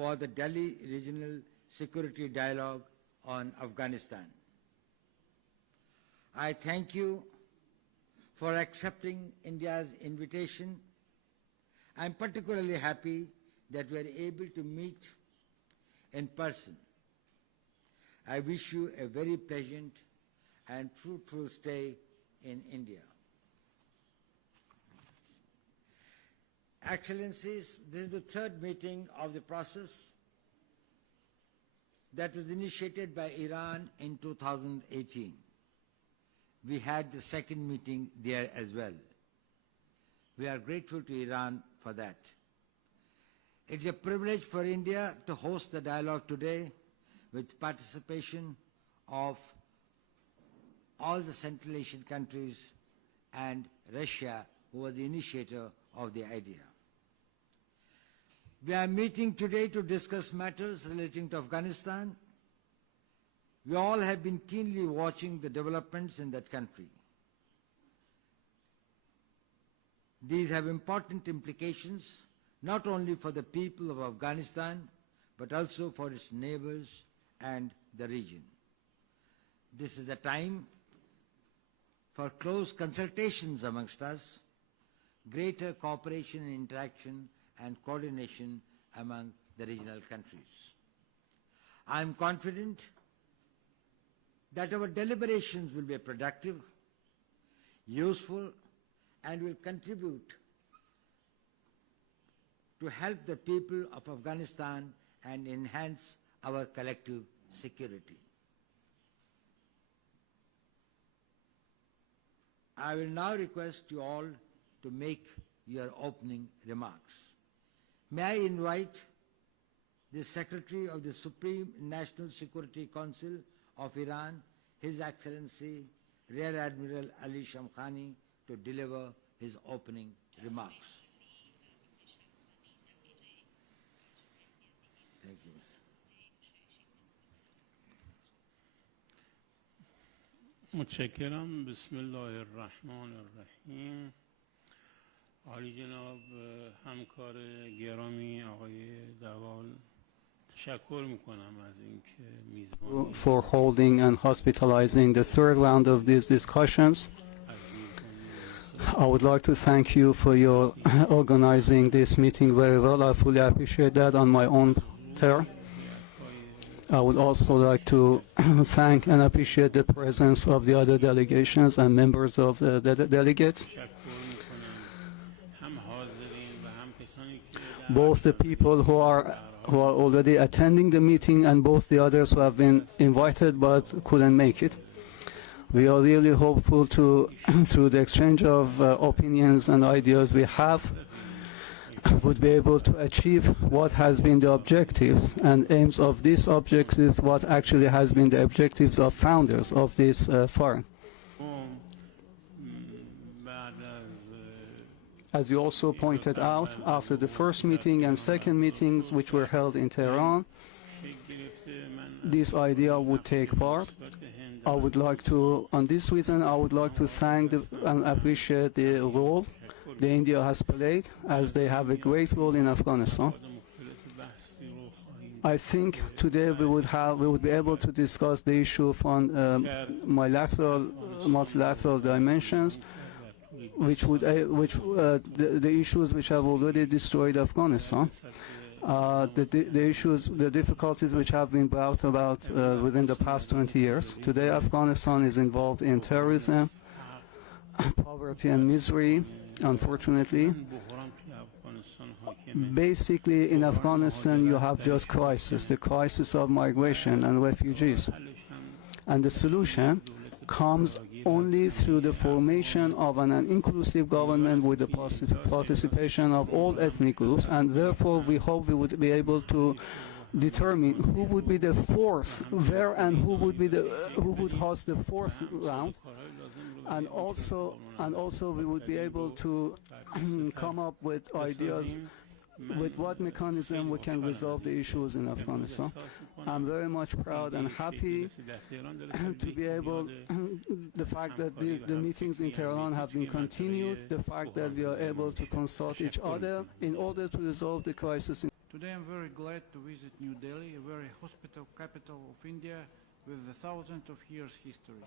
for the Delhi Regional Security Dialogue on Afghanistan. I thank you for accepting India's invitation. I am particularly happy that we are able to meet in person. I wish you a very pleasant and fruitful stay in India. Excellencies, this is the third meeting of the process that was initiated by Iran in 2018. We had the second meeting there as well. We are grateful to Iran for that. It's a privilege for India to host the dialogue today with participation of all the Central Asian countries and Russia, who was the initiator of the idea. We are meeting today to discuss matters relating to Afghanistan. We all have been keenly watching the developments in that country. These have important implications not only for the people of Afghanistan, but also for its neighbors and the region. This is the time for close consultations amongst us, greater cooperation and interaction and coordination among the regional countries. I am confident that our deliberations will be productive, useful, and will contribute to help the people of Afghanistan and enhance our collective security. I will now request you all to make your opening remarks. May I invite the Secretary of the Supreme National Security Council of Iran, His Excellency Rear Admiral Ali Shamkhani, to deliver his opening remarks. Thank you. متشکرم. بسم الله الرحمن الرحیم. عالی جناب همکار گرامی آقای دوال، تشکر میکنم از اینکه میزبانی for holding and hospitalizing the third round of these discussions. I would like to thank you for your organizing this meeting very well. I fully appreciate that on my own turn. I would also like to thank and appreciate the presence of the other delegations and members of the delegates. Both the people who are already attending the meeting and both the others who have been invited but couldn't make it. We are really hopeful to, through the exchange of opinions and ideas we have, would be able to achieve what has been the objectives and aims of these objectives, what actually has been the objectives of founders of this forum. As you also pointed out, after the first meeting and second meetings which were held in Tehran, this idea would take part. I would like to, on this reason, I would like to thank and appreciate the role that India has played, as they have a great role in Afghanistan. I think today we would be able to discuss the issue from multilateral dimensions, the issues which have already destroyed Afghanistan. The difficulties which have been brought about within the past 20 years. Today, Afghanistan is involved in terrorism, poverty and misery, unfortunately. Basically, in Afghanistan, you have just crisis, the crisis of migration and refugees. And the solution comes only through the formation of an inclusive government with the participation of all ethnic groups, and therefore we hope we would be able to determine who would be the fourth, where and who would host the fourth round, and also we would be able to come up with ideas with what mechanism we can resolve the issues in Afghanistan. I'm very much proud and happy to be able, the fact that the meetings in Tehran have been continued, the fact that we are able to consult each other in order to resolve the crisis. Today I'm very glad to visit New Delhi, a very hospitable capital of India with a thousands of years history.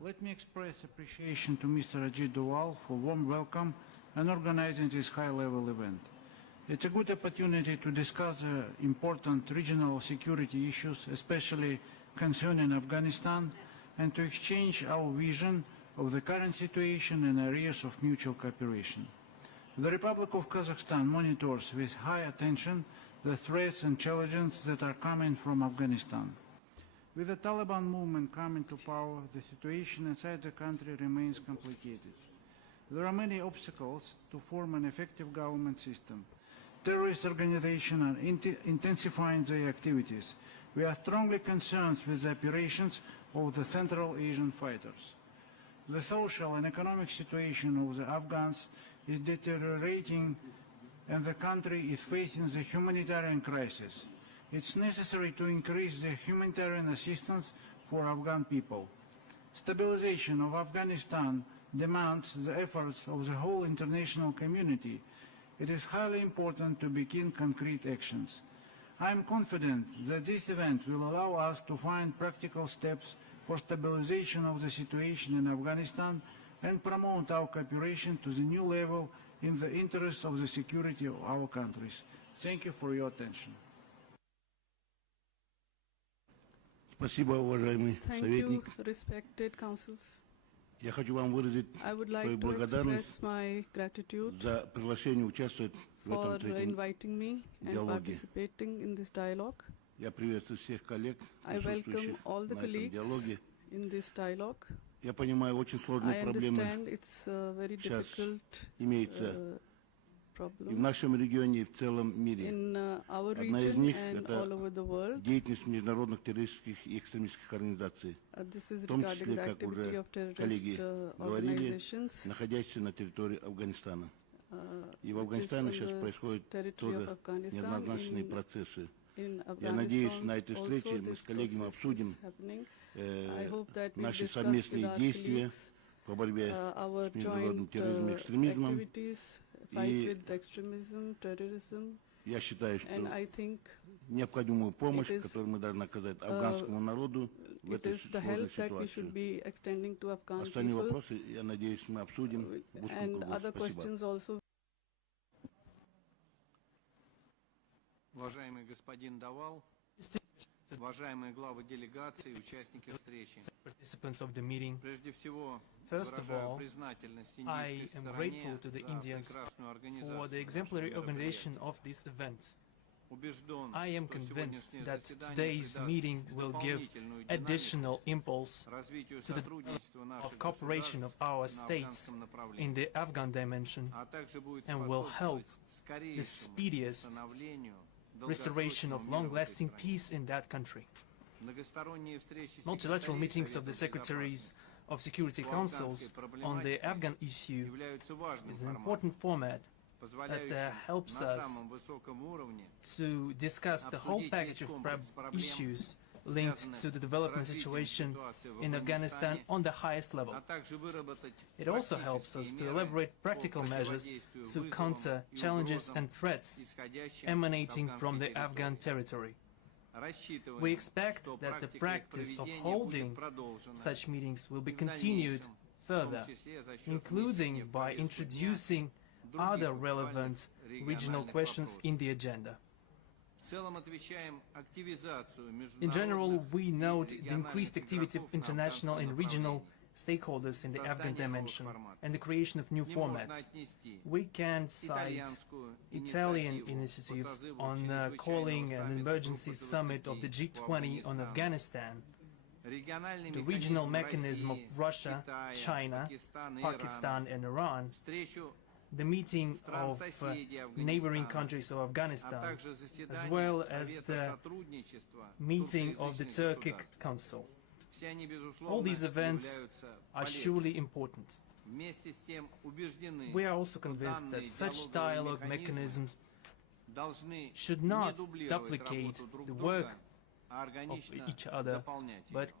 Let me express appreciation to Mr. Ajit Doval for warm welcome and organizing this high-level event. It's a good opportunity to discuss important regional security issues, especially concerning Afghanistan, and to exchange our vision of the current situation in areas of mutual cooperation. The Republic of Kazakhstan monitors with high attention the threats and challenges that are coming from Afghanistan. With the Taliban movement coming to power, the situation inside the country remains complicated. There are many obstacles to form an effective government system. Terrorist organizations are intensifying their activities. We are strongly concerned with the operations of the Central Asian fighters. The social and economic situation of the Afghans is deteriorating and the country is facing the humanitarian crisis. It's necessary to increase the humanitarian assistance for Afghan people. Stabilization of Afghanistan demands the efforts of the whole international community. It is highly important to begin concrete actions. I am confident that this event will allow us to find practical steps for stabilization of the situation in Afghanistan and promote our cooperation to the new level in the interest of the security of our countries. Thank you for your attention. Спасибо, уважаемый советник. Thank you, respected councils. Я хочу вам выразить I would свою like to благодарность express my gratitude за приглашение участвовать в for этом третьем inviting me and диалоге. participating in this dialogue. Я приветствую всех коллег, I welcome присутствующих all the на этом colleagues диалоге. in this dialogue. Я понимаю, очень I сложные проблемы understand it's a very сейчас difficult имеются и в problem нашем регионе, и в целом мире. in our Одна из region них and это all over the world. деятельность международных террористических и экстремистских организаций, This is в том regarding числе, the как activity уже of terrorist коллеги говорили, organizations, находящиеся на территории Афганистана. И в which is Афганистане on сейчас the происходят territory тоже of Afghanistan. неоднозначные процессы. In Я надеюсь, на Afghanistan этой also встрече мы this с коллегами process обсудим is happening. I hope that we наши discuss with совместные our действия colleagues по борьбе our с международным joint терроризмом и экстремизмом. activities, fight И with extremism, terrorism, я считаю, and что I think необходимую помощь, it is, которую мы должны оказать афганскому народу в it этой is the сложной help that we should ситуации. be extending to Afghan Остальные people, вопросы, я надеюсь, мы обсудим в узком and кругу. other Спасибо. questions also. Уважаемый господин Довал, уважаемые главы делегаций, участники встречи. Participants of the meeting. Прежде всего, First of выражаю all, признательность I индийской am стороне grateful to the за Indians прекрасную for организацию the exemplary нашего organization мероприятия. of this event. Убежден, I am что convinced сегодняшнее that заседание today's придаст meeting will give дополнительную additional динамику impulse развитию to the сотрудничества наших of cooperation of our государств на states афганском направлении, in the Afghan dimension а также будет and will help способствовать the скорейшему speediest установлению restoration of долгосрочного мира в этой long-lasting стране. peace in that country. Многосторонние встречи Multilateral секретарей meetings of Совета the secretaries Безопасности of security по councils афганской on the проблематике Afghan issue являются важным is an форматом, important format позволяющим helps на us самом высоком уровне to discuss the whole обсудить package весь of комплекс проблем, issues linked связанных to the с development развитием situation ситуации в in Afghanistan Афганистане, on the highest level. а также выработать It also helps us to практические elaborate меры по practical measures противодействию to вызовам counter и challenges угрозам, and threats исходящим emanating с from the афганской Afghan территории. territory. Рассчитываем, We expect что that the практика их practice of проведения holding будет продолжена such meetings will be и в continued дальнейшем, в further, том числе за счет including внесения в by повестку дня introducing других other актуальных relevant regional региональных questions вопросов. in the agenda. В целом отвечаем активизацию In general, международных we и note the региональных increased activity of игроков на international афганском and regional направлении. stakeholders in the Afghan Создание новых dimension форматов. and the creation of new Не можно formats. отнести We can cite итальянскую Italian инициативу initiative по созыву on чрезвычайного calling an саммита emergency группы summit of the 20 по G20 on Афганистану. Afghanistan, Региональный the regional механизм mechanism of России, Russia, Китая, China, Пакистана и Pakistan, Ирана, and Iran, встречу the meeting стран of соседей neighboring Афганистана, countries of а Afghanistan, также as заседание well as Совета the сотрудничества meeting of the туркоязычных Turkic государств. Council. Все они, All безусловно, these events являются are полезными. surely important. Вместе с тем убеждены, We are also что convinced that данные such диалоговые dialogue механизмы mechanisms должны should не not дублировать duplicate работу друг the друга, work а of органично each other, дополнять but ее.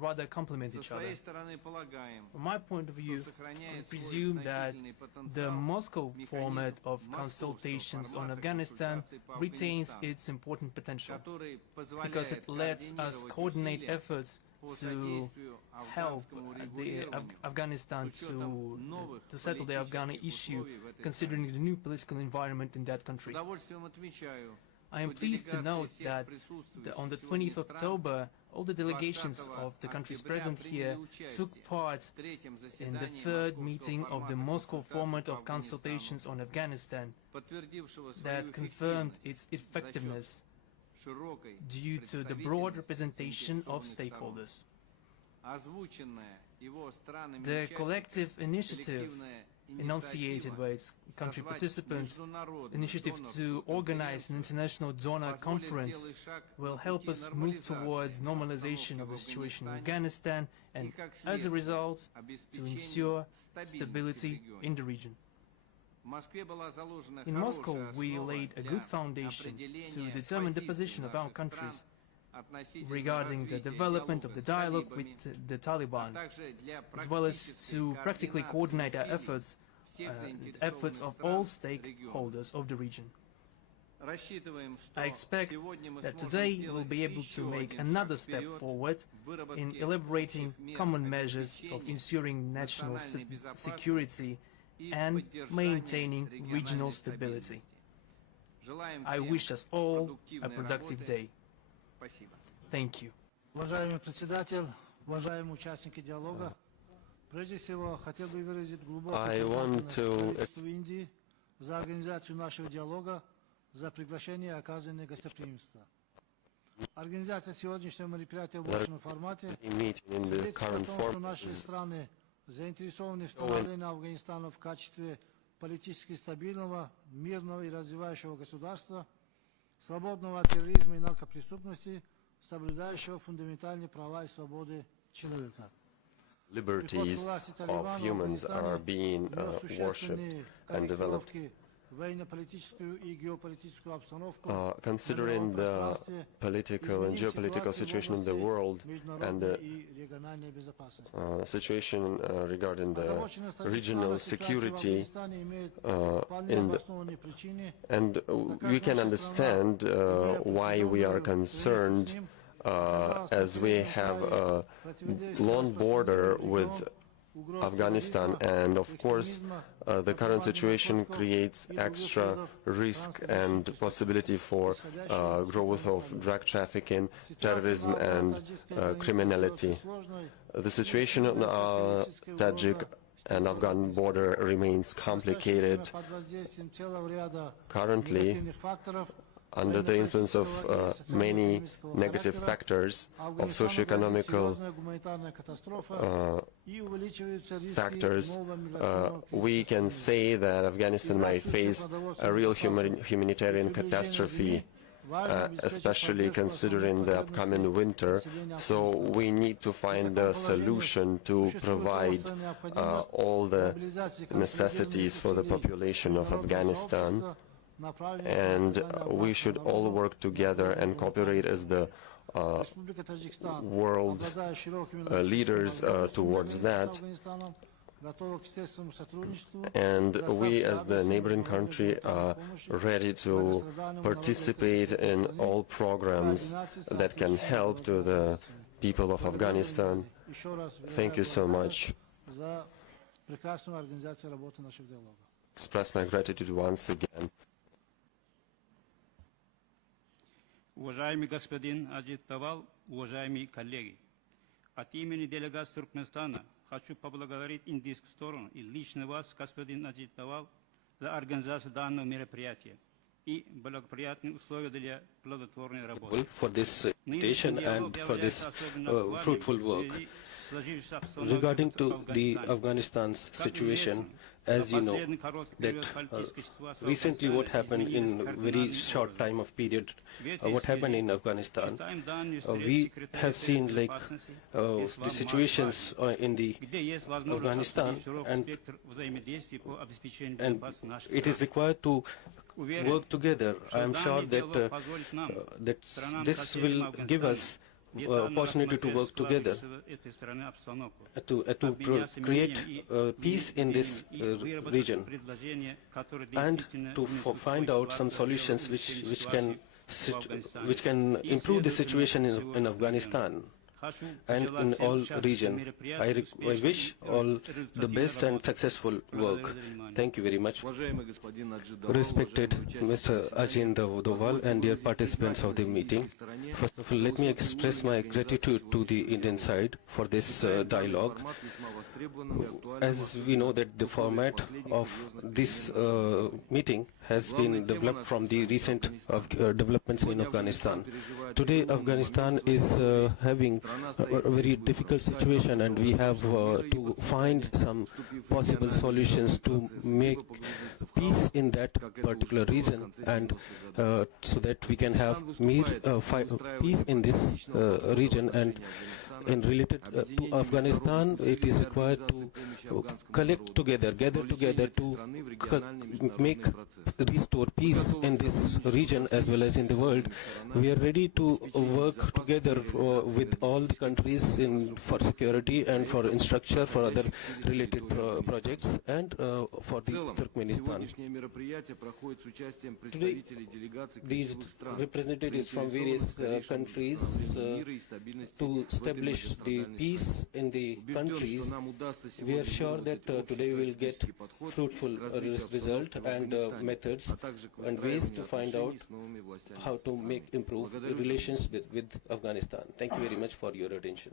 rather complement Со each other. своей стороны полагаем, From my point of view, что we сохраняет свой presume that значительный the потенциал Moscow format механизм of московского consultations on формата Afghanistan консультаций по retains Афганистану, its important potential который because позволяет it lets us coordinate усилия efforts по to содействию help афганскому the регулированию Afghanistan с учетом to новых settle the Afghani политических issue, условий в этой considering стране. the new political environment in that С country. удовольствием отмечаю, I am что pleased to делегации note всех that присутствующих on the сегодня 20th of стран October, all the delegations 20 of the countries октября present here приняли took участие part в третьем in the заседании third московского meeting of the формата Moscow консультаций format по of consultations Афганистану, on Afghanistan подтвердившего свою that confirmed its эффективность за счет effectiveness широкой due to the broad representation of заинтересованных сторон. stakeholders. Озвученная его странами The collective initiative коллективная enunciated by its country participants, initiative to organize an international donor conference will help us move towards normalization of the situation in Afghanistan and, as a result, to ensure stability in the region. In Moscow, we laid a good foundation to determine the position of our countries regarding the development of the dialogue with the Taliban, as well as to practically coordinate our efforts, efforts of all stakeholders of the region. I expect that today we'll be able to make another step forward in elaborating common measures of ensuring national security and maintaining regional stability. I wish us all a productive day. Thank you. Уважаемый председатель, уважаемые участники диалога, прежде всего хотел бы выразить глубокую признательность правительству Индии за организацию нашего диалога, за приглашение и оказанное гостеприимство. Организация сегодняшнего мероприятия в очном формате свидетельствует о том, что наши страны заинтересованы в становлении Афганистана в качестве политически стабильного, мирного и развивающего государства, свободного от терроризма и наркопреступности, соблюдающего фундаментальные права и свободы человека. Liberties of humans are being worshipped and developed. Considering the political and geopolitical situation in the world and the situation regarding the regional security, and we can understand why we are concerned as we have a long border with Afghanistan, and of course the current situation creates extra risk and possibility for growth of drug trafficking, terrorism and criminality. The situation on our Tajik and Afghan border remains complicated. Currently, under the influence of many negative factors, of socio-economical factors, we can say that Afghanistan might face a real humanitarian catastrophe, especially considering the upcoming winter. So we need to find a solution to provide all the necessities for the population of Afghanistan. And we should all work together and cooperate as the world leaders towards that. And we as the neighboring country are ready to participate in all programs that can help to the people of Afghanistan. Thank you so much. Express my gratitude once again. Уважаемый господин Ajit Doval, уважаемые коллеги, от имени делегации Туркменистана хочу поблагодарить индийскую сторону и лично вас, господин Ajit Doval, за организацию данного мероприятия и благоприятные условия для плодотворной работы. For this invitation and for this fruitful work. Regarding to the Afghanistan's situation, as you know, that recently what happened in a very short time of period, what happened in Afghanistan, we have seen like the situations in the Afghanistan, and it is required to work together. I am sure that that this will give us opportunity to work together to create peace in this region and to find out some solutions which can improve the situation in Afghanistan and in all region. I wish all the best and successful work. Thank you very much. Respected Mr. Ajit Doval and dear participants of the meeting, first of all, let me express my gratitude to the Indian side for this dialogue. As we know that the format of this meeting has been developed from the recent developments in Afghanistan. Today, Afghanistan is having a very difficult situation, and we have to find some possible solutions to make peace in that particular region, and so that we can have peace in this region. And in related to Afghanistan, it is required to collect together, gather together to restore peace in this region as well as in the world. We are ready to work together with all the countries for security and for infrastructure, for other related projects, and for the Turkmenistan. Today, these representatives from various countries to establish the peace in the countries. We are sure that today we will get fruitful result and methods and ways to find out how to improve relations with Afghanistan. Thank you very much for your attention.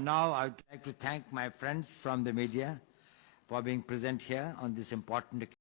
Now I would like to thank my friends from the media for being present here on this important occasion.